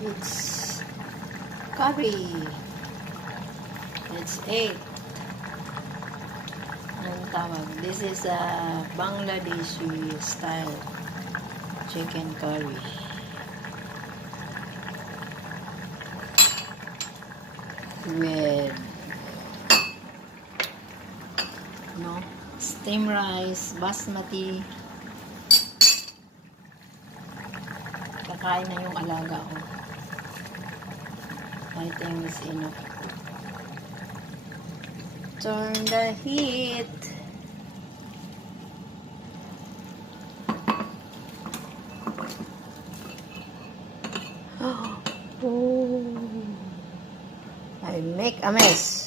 It's curry. It's 8. Anong tawag? This is a Bangladeshi style chicken curry. With steam rice, basmati. Kakain na yung alaga ko. I think it's enough. Turn the heat. Oh, I make a mess.